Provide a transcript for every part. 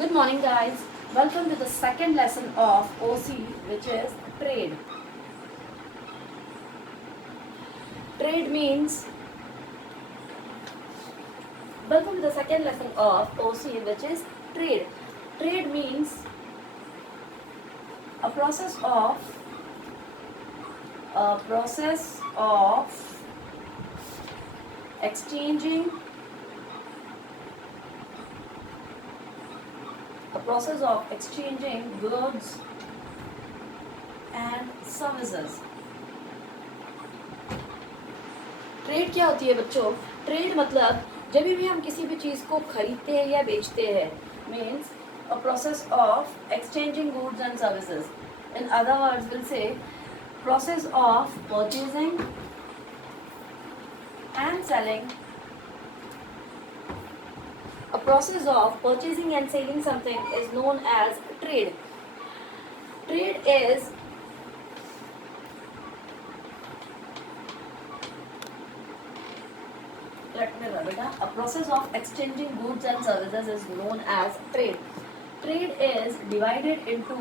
Good morning, guys. Welcome to the second lesson of OC, which is trade. Trade means, welcome to the second lesson of OC, which is trade. Trade means a process of exchanging goods and services. Trade क्या होती है बच्चों? Trade मतलब जब भी हम किसी भी चीज़ को खरीदते हैं या बेचते हैं, means a process of exchanging goods and services. In other words will say process of purchasing and selling. A process of purchasing and selling something is known as trade. Trade is a process of exchanging goods and services is known as trade. Trade is divided into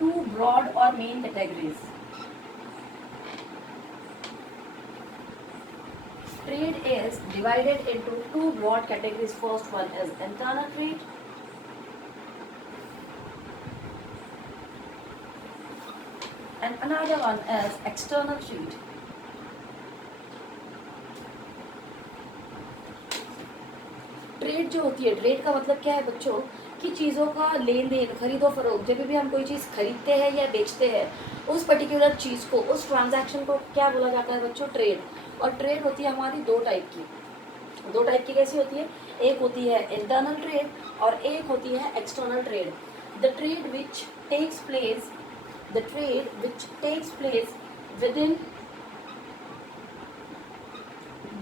two broad or main categories. Trade is divided into two broad categories. First one is internal trade and another one is external trade. Trade जो होती है, trade का मतलब क्या है बच्चों कि चीज़ों का लेन देन, खरीदो फरोख्त. जब भी हम कोई चीज़ खरीदते हैं या बेचते हैं, उस पर्टिकुलर चीज़ को, उस ट्रांजैक्शन को क्या बोला जाता है बच्चों? ट्रेड. और ट्रेड होती है हमारी दो टाइप की कैसी होती है? एक होती है इंटरनल ट्रेड और एक होती है external trade. The trade which takes place within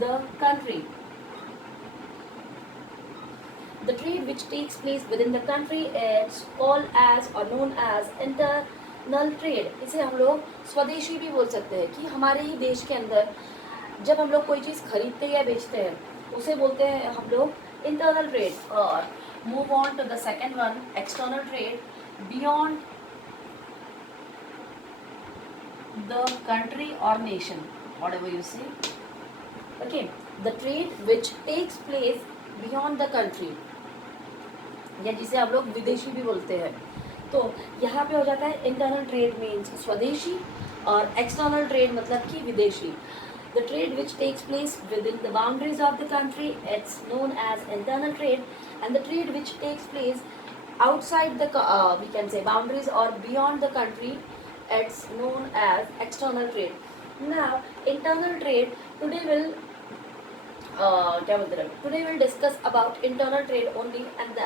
the country. The trade which takes place within the country is called as or known as internal trade. इसे हम लोग स्वदेशी भी बोल सकते हैं कि हमारे ही देश के अंदर जब हम लोग कोई चीज़ खरीदते या बेचते हैं उसे बोलते हैं हम लोग इंटरनल ट्रेड. और move on to the second one, external trade. Beyond the country और nation, whatever you say. Okay, the trade which takes place beyond the country, या जिसे आप लोग विदेशी भी बोलते हैं. तो यहाँ पे हो जाता है इंटरनल ट्रेड मीन्स स्वदेशी और एक्सटर्नल ट्रेड मतलब कि विदेशी. The trade which takes place within the boundaries of the country, it's known as internal trade. And the trade which takes place outside the we can say boundaries or beyond the country, it's known as external trade. Now internal trade today will today we'll discuss about internal trade only, and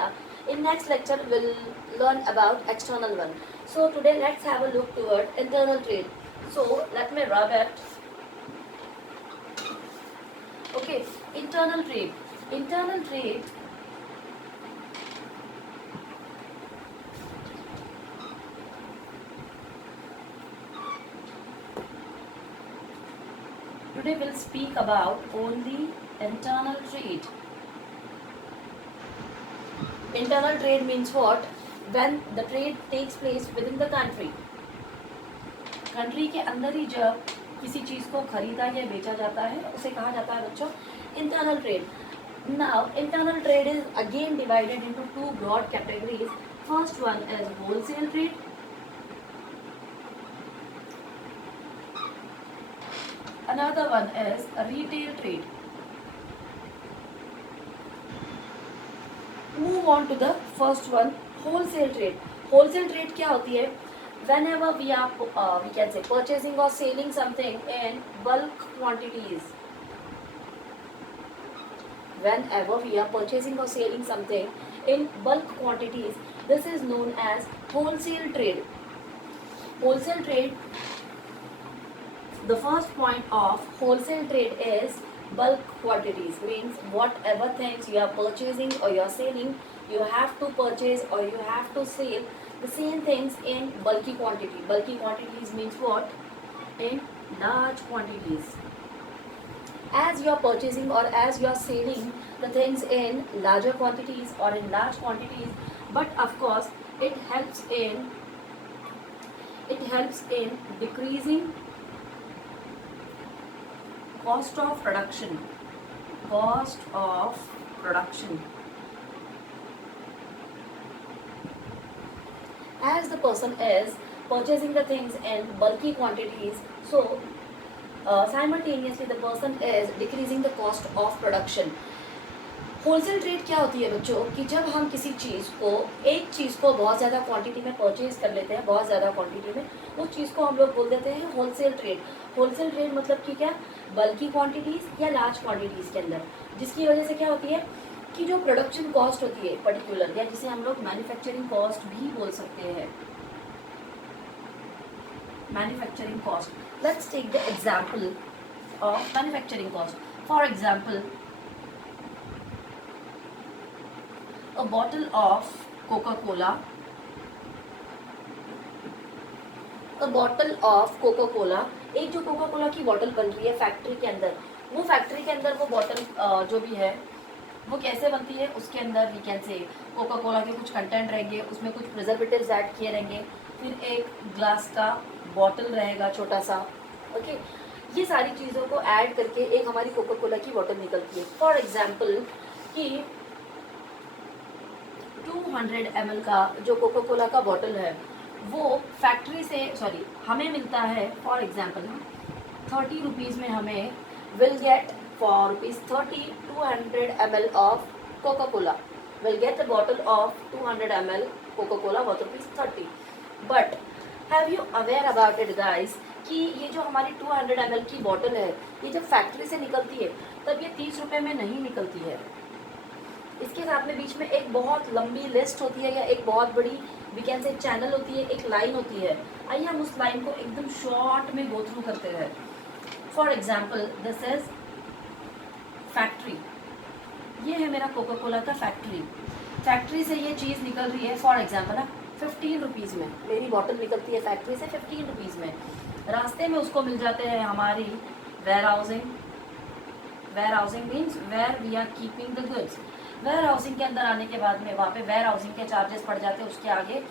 in next lecture we'll learn about external one. So today let's have a look toward internal trade. So let me rub it. Okay, internal trade. Internal trade today we'll speak about only internal trade. Internal trade means what? When the trade takes place within the country. Country के अंदर ही जब किसी चीज़ को खरीदा या बेचा जाता है उसे कहा जाता है बच्चों internal trade. Now internal trade is again divided into two broad categories. First one is wholesale trade. Another one is a retail trade. Move on to the first one, wholesale trade. Wholesale trade क्या होती है? Whenever we can say purchasing or selling something in bulk quantities. Whenever we are purchasing or selling something in bulk quantities, this is known as wholesale trade. Wholesale trade. The first point of wholesale trade is bulk quantities, means whatever things you are purchasing or you are selling, you have to purchase or you have to sell the same things in bulky quantity. Bulky quantities means what? In large quantities. as you are purchasing or as you are selling the things in larger quantities or in large quantities, but of course it helps in decreasing cost of production. As the person is purchasing the things in bulky quantities, so simultaneously the person is decreasing the cost of production. Wholesale trade क्या होती है बच्चों, कि जब हम किसी एक चीज़ को बहुत ज़्यादा क्वांटिटी में परचेज कर लेते हैं, बहुत ज़्यादा क्वांटिटी में, उस चीज़ को हम लोग बोल देते हैं होलसेल ट्रेड। होलसेल ट्रेड मतलब कि क्या, बल्कि क्वांटिटीज़ या लार्ज क्वांटिटीज़ के अंदर, जिसकी वजह से क्या होती है कि जो प्रोडक्शन कॉस्ट होती है पर्टिकुलर, या जिसे हम लोग मैन्युफैक्चरिंग कॉस्ट भी बोल सकते हैं, manufacturing cost. Let's take the example of manufacturing cost. For example, a bottle of Coca-Cola, एक जो कोका कोला की बॉटल बन रही है फैक्ट्री के अंदर, वो फैक्ट्री के अंदर वो बॉटल जो भी है वो कैसे बनती है, उसके अंदर we can say Coca Cola के कुछ कंटेंट रहेंगे, उसमें कुछ प्रिजर्वेटिव्स ऐड किए रहेंगे, फिर एक ग्लास का बॉटल रहेगा छोटा सा, ओके। ये सारी चीज़ों को ऐड करके एक हमारी कोका कोला की बॉटल निकलती है। फॉर एग्जाम्पल कि 200 ml का जो कोका कोला का बॉटल है वो फैक्ट्री से हमें मिलता है, फॉर एग्जांपल 30 रुपीज़ में हमें will get for ₹30 200 ml of Coca Cola, will get the bottle of 200 ml Coca Cola worth ₹30। But have you aware about it guys कि ये जो हमारी 200 ml की बॉटल है, ये जब फैक्ट्री से निकलती है तब ये 30 रुपये में नहीं निकलती है। इसके साथ में बीच में एक बहुत लंबी लिस्ट होती है, या एक बहुत बड़ी वी कैन से चैनल होती है, एक लाइन होती है। आइए हम उस लाइन को एकदम शॉर्ट में गो थ्रू करते हैं। For example, this is factory, ये है मेरा कोका कोला का फैक्ट्री। फैक्ट्री से ये चीज़ निकल रही है, फॉर एग्जाम्पल 15 रुपीज़ में मेरी बॉटल निकलती है फैक्ट्री से 15 रुपीज़ में। रास्ते में उसको मिल जाते हैं हमारी warehousing means where we are keeping the goods. Warehousing के अंदर आने के बाद में वहाँ पे वेयर हाउसिंग के चार्जेस पड़ जाते हैं, उसके आगे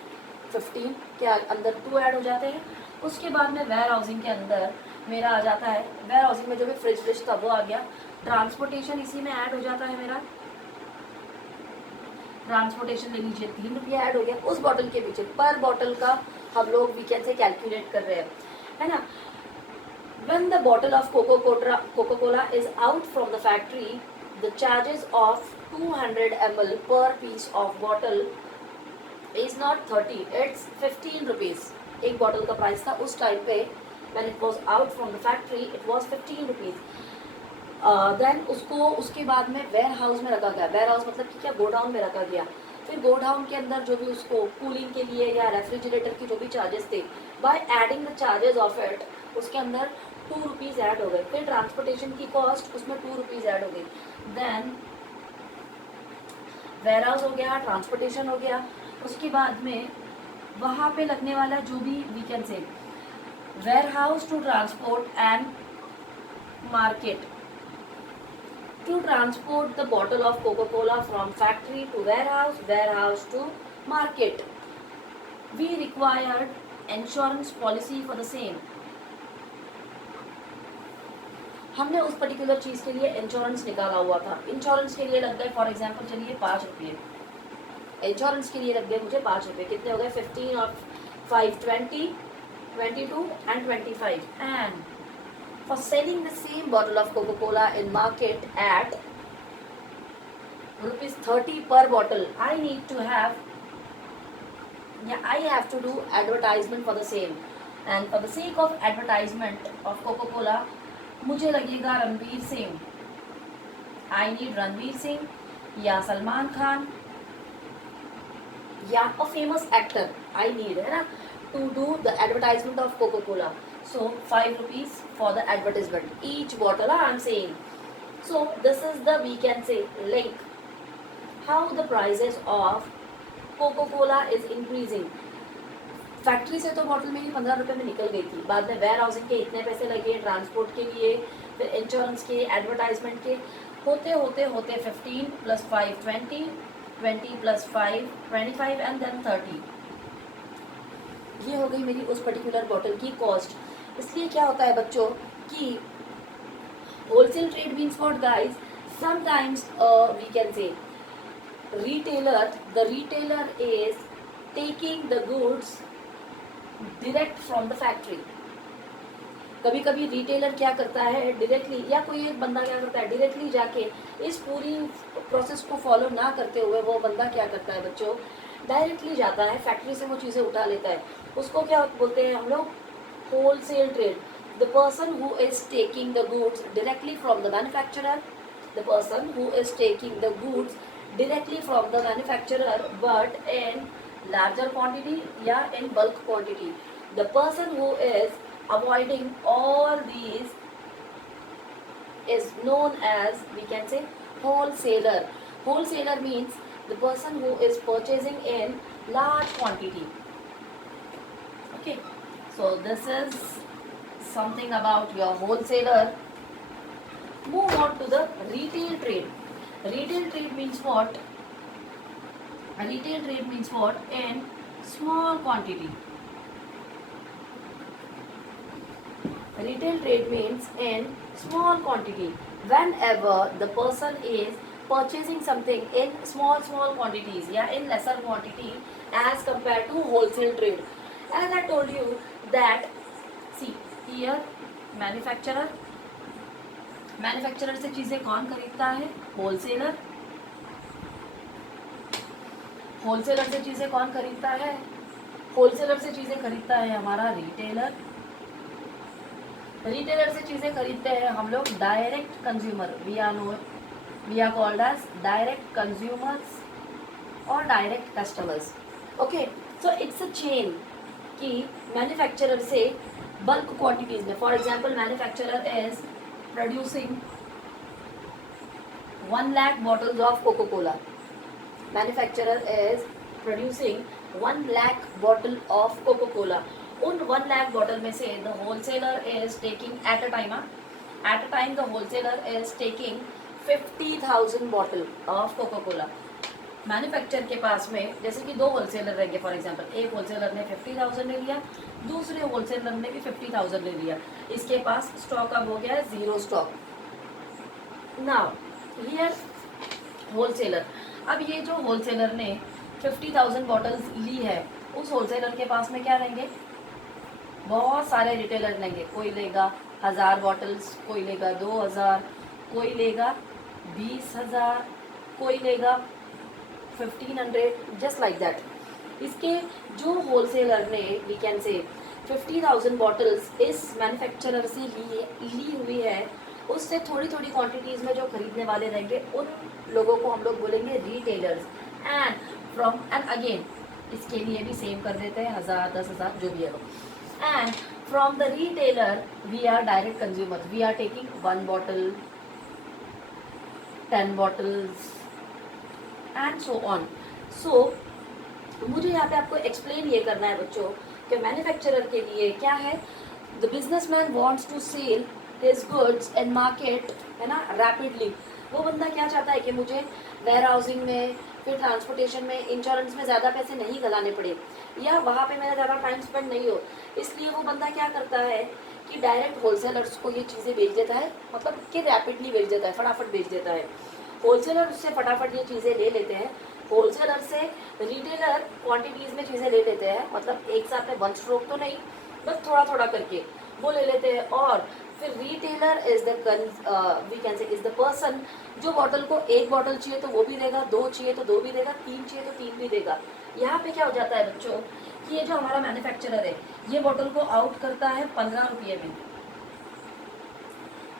15 के अंदर 2 ऐड हो जाते हैं। उसके बाद में वेयर हाउसिंग के अंदर मेरा आ जाता है, वेयर हाउसिंग में जो भी फ्रिज था वो आ गया, ट्रांसपोर्टेशन इसी में ऐड हो जाता है मेरा, ट्रांसपोर्टेशन ले लीजिए 3 रुपया ऐड हो गया उस बॉटल के पीछे। पर बॉटल का हम लोग वीकेंड से कैलकुलेट कर रहे हैं, है ना। When the bottle of Coca-Cola is out from the factory, the charges of 200 ml per piece of bottle is not 30, it's 15 rupees. एक बॉटल का प्राइस था उस टाइम पे, when it was out from the factory it was 15 rupees. Then उसके बाद में ware house में रखा गया। वेयर हाउस मतलब कि क्या, गोडाउन में रखा गया। फिर गोडाउन के अंदर जो भी उसको कूलिंग के लिए या रेफ्रिजरेटर की जो भी चार्जेस थे, by adding the charges of it उसके अंदर 2 रुपीज़ ऐड हो गए। फिर ट्रांसपोर्टेशन की कॉस्ट उसमें 2 रुपीज़ ऐड हो गई। देन वेयर हाउस हो गया, ट्रांसपोर्टेशन हो गया, उसके बाद में वहाँ पे लगने वाला जो भी we can say warehouse to transport and market, to transport the bottle of Coca-Cola from factory to warehouse to market. We required insurance policy for the same. हमने उस पर्टिकुलर चीज़ के लिए इंश्योरेंस निकाला हुआ था। इंश्योरेंस के लिए लग गए फॉर एग्जांपल चलिए 5 रुपये, इंश्योरेंस के लिए लग गए मुझे 5 रुपये। कितने हो गए, 15 और 5 20, 22 and 25. And for selling the same bottle of Coca-Cola in market at ₹30 per bottle, I have to do advertisement for the same. And for the sake of advertisement of Coca-Cola, मुझे लगेगा रणवीर सिंह, I need रणवीर सिंह या सलमान खान या a famous actor I need, है ना, to do the advertisement of Coca-Cola. So 5 rupees for the advertisement each bottle, I am saying. So this is the we can say link how the prices of Coca-Cola is increasing. Factory से तो bottle मेरी 15 रुपये में निकल गई थी, बाद में वेयर हाउसिंग के इतने पैसे लगे, ट्रांसपोर्ट के लिए फिर इंश्योरेंस के, एडवर्टाइजमेंट के, होते होते होते 15 + 5 20, 20 + 5 25 एंड देन 30। ये हो गई मेरी उस पर्टिकुलर बॉटल की कॉस्ट। इसलिए क्या होता है बच्चों कि wholesale trade means what guys, sometimes we can say retailer, the retailer is taking the goods direct from the factory। कभी कभी रिटेलर क्या करता है डायरेक्टली, या कोई एक बंदा क्या करता है डायरेक्टली जाके इस पूरी प्रोसेस को फॉलो ना करते हुए वो बंदा क्या करता है बच्चों, डायरेक्टली जाता है फैक्ट्री से वो चीज़ें उठा लेता है। उसको क्या बोलते हैं हम लोग, wholesale trade. The person who is taking the goods directly from the manufacturer, the person who is taking the goods directly from the manufacturer but in larger quantity या in bulk quantity, the person who is avoiding all these is known as, we can say, wholesaler। Wholesaler means the person who is purchasing in large quantity। Okay, so this is something about your wholesaler। Move on to the retail trade। Retail trade means what? Retail trade means what? In small quantity। Retail trade means in small quantity। Whenever the person is purchasing something in small quantities या in lesser quantity as compared to wholesale trade। As I told you that, see here, manufacturer से चीज़ें कौन खरीदता है, wholesaler. Wholesaler से चीज़ें कौन खरीदता है, होलसेलर से चीज़ें खरीदता है हमारा रिटेलर। रिटेलर से चीज़ें खरीदते हैं हम लोग direct consumer, we are called as direct consumers और direct customers. Okay, so it's a chain कि मैन्युफैक्चरर से बल्क क्वांटिटीज में, for example manufacturer is producing 1 lakh bottles of Coca-Cola। Manufacturer is producing 1 lakh bottle of Coca-Cola। उन 1 lakh bottle में से the wholesaler is taking at a time the wholesaler is taking 50,000 bottle of Coca-Cola। Manufacture के पास में जैसे कि 2 wholesaler रहेंगे, for example एक wholesaler ने 50,000 ले लिया, दूसरे होलसेलर ने भी 50,000 ले लिया, इसके पास स्टॉक अब हो गया है 0 स्टॉक। नाउ हियर होलसेलर, अब ये जो होलसेलर ने 50,000 बॉटल्स ली है, उस होलसेलर के पास में क्या रहेंगे, बहुत सारे रिटेलर लेंगे। कोई लेगा 1000 बॉटल्स, कोई लेगा 2000, कोई लेगा 20,000, कोई लेगा 1500, जस्ट लाइक दैट। इसके जो होलसेलर ने, वी कैन से 50,000 बॉटल्स इस मैन्युफैक्चरर से ली हुई है, उससे थोड़ी थोड़ी क्वांटिटीज़ में जो खरीदने वाले रहेंगे उन लोगों को हम लोग बोलेंगे रिटेलर्स। एंड अगेन इसके लिए भी सेम कर देते हैं 1000, 10,000 जो भी है वो। And from the retailer we are direct consumer, we are taking 1 bottle, 10 bottles and so on. So मुझे यहाँ पे आपको एक्सप्लेन ये करना है बच्चों कि मैन्युफैक्चरर के लिए क्या है, the businessman wants to sell his goods in market, है ना, रैपिडली। वो बंदा क्या चाहता है कि मुझे वेयर हाउसिंग में, फिर ट्रांसपोर्टेशन में, इंश्योरेंस में ज़्यादा पैसे नहीं गलाने पड़े, या वहाँ पे मेरा ज़्यादा टाइम स्पेंड नहीं हो। इसलिए वो बंदा क्या करता है कि डायरेक्ट होलसेलर्स को ये चीज़ें बेच देता है, मतलब कि रैपिडली बेच देता है, फटाफट बेच देता है। होलसेलर उससे फटाफट ये चीज़ें ले लेते हैं, होलसेलर से रिटेलर क्वांटिटीज़ में चीज़ें ले लेते हैं, मतलब एक साथ में वन स्ट्रोक तो नहीं, बस थोड़ा थोड़ा करके वो ले लेते हैं। और फिर retailer is the we can say is the person जो बॉटल को 1 बॉटल चाहिए तो वो भी देगा, 2 चाहिए तो 2 भी देगा, 3 चाहिए तो 3 भी देगा। यहाँ पे क्या हो जाता है बच्चों कि ये जो हमारा मैन्युफैक्चरर है ये बॉटल को आउट करता है 15 रुपये में,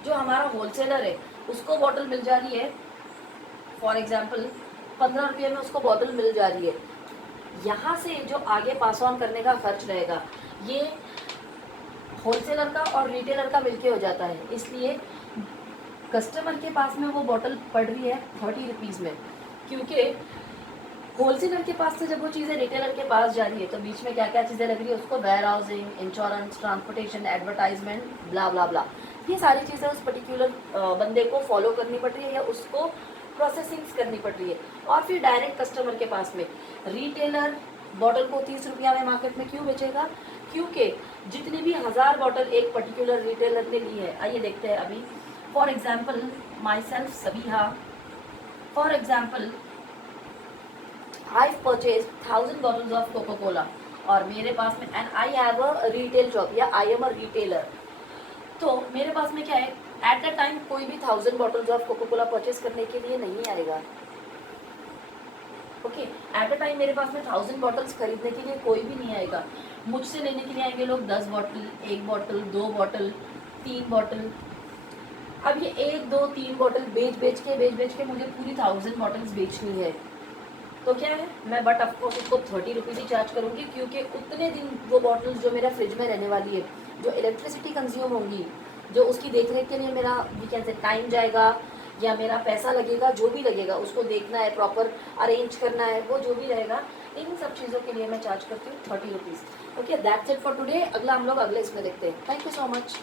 जो हमारा होलसेलर है उसको बॉटल मिल जा रही है फॉर एग्जाम्पल 15 रुपये में उसको बॉटल मिल जा रही है। यहाँ से जो आगे पास ऑन करने का खर्च रहेगा ये होलसेलर का और रिटेलर का मिलके हो जाता है, इसलिए कस्टमर के पास में वो बॉटल पड़ रही है 30 रुपीज़ में, क्योंकि होलसेलर के पास से जब वो चीज़ें रिटेलर के पास जा रही है तो बीच में क्या क्या चीज़ें लग रही है उसको, warehousing, insurance, transportation, advertisement, blah blah blah. ये सारी चीज़ें उस पर्टिकुलर बंदे को फॉलो करनी पड़ रही है या उसको प्रोसेसिंग्स करनी पड़ रही है। और फिर डायरेक्ट कस्टमर के पास में रिटेलर बॉटल को 30 रुपया में मार्केट में क्यों बेचेगा? क्योंकि जितनी भी 1000 बॉटल एक पर्टिकुलर रिटेलर ने ली है, आइए देखते हैं अभी। For example my self Sabiha, for example I purchase 1000 bottles of Coca Cola, और मेरे पास में and I have a retail shop या आई एम अ रिटेलर। तो मेरे पास में क्या है, एट द टाइम कोई भी 1000 bottles of Coca Cola purchase करने के लिए नहीं आएगा। ओके, एट अ टाइम मेरे पास में 1000 बॉटल्स खरीदने के लिए कोई भी नहीं आएगा। मुझसे लेने के लिए आएंगे लोग 10 बॉटल, 1 बॉटल, 2 बॉटल, 3 बॉटल। अब ये 1, 2, 3 बॉटल बेच बेच के मुझे पूरी 1000 बॉटल्स बेचनी है। तो क्या है, मैं बट ऑफकोर्स उसको 30 रुपीज़ ही चार्ज करूँगी, क्योंकि उतने दिन वो बॉटल्स जो मेरा फ्रिज में रहने वाली है, जो इलेक्ट्रिसिटी कंज्यूम होंगी, जो उसकी देख रेख के लिए मेरा वी कैन से टाइम जाएगा या मेरा पैसा लगेगा, जो भी लगेगा उसको देखना है, प्रॉपर अरेंज करना है, वो जो भी रहेगा, इन सब चीज़ों के लिए मैं चार्ज करती हूँ 30 rupees. Okay, that's it for today. अगला हम लोग अगले इसमें देखते हैं। Thank you so much.